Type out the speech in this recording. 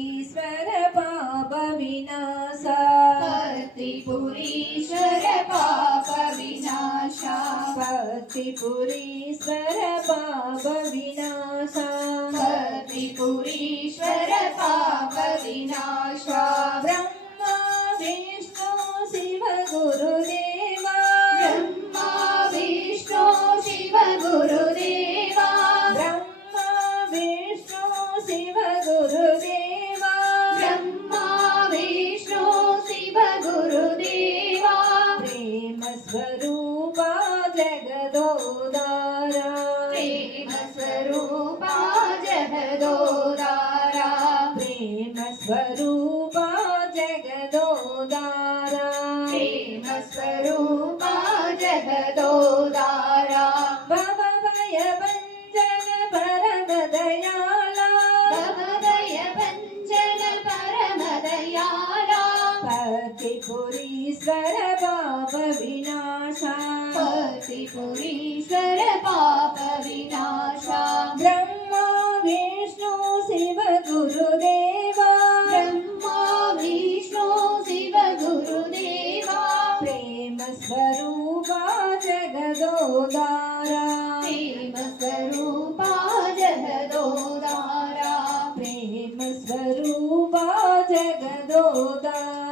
कर्तिपुरीश्वर पाप विनाशा कर्तिपुरीश्वर पाप विनाशा कर्तिपुरीश्वर पाप विनाशा कर्तिपुरीश्वर पाप विनाशा ब्रह्मा विष्णु शिव गुरुदेवा ब्रह्मा विष्णु शिव गुरुदेवा ब्रह्मा विष्णु शिव गुरुदेवा ब्रह्मा विष्णु शिव गुरुदेवा प्रेम स्वरूपा जगदोदारा प्रेम स्वरूपा जगदोदारा प्रेम स्वरूपा जगदोदारा प्रेम स्वरूपा जगदोदारा भवभय भञ्जन परम दयाला भवदय भञ्जन परम दयाला कर्तिपुरीश्वर पाप विनाशा कर्तिपुरीश्वर पाप विनाशा ब्रह्मा विष्णु शिव गुरुदेवा ब्रह्मा विष्णु शिव गुरुदेवा प्रेम स्वरूपा जगदोदारा प्रेम स्वरूपा जगदोदारा प्रेम स्वरूपा जगदोदारा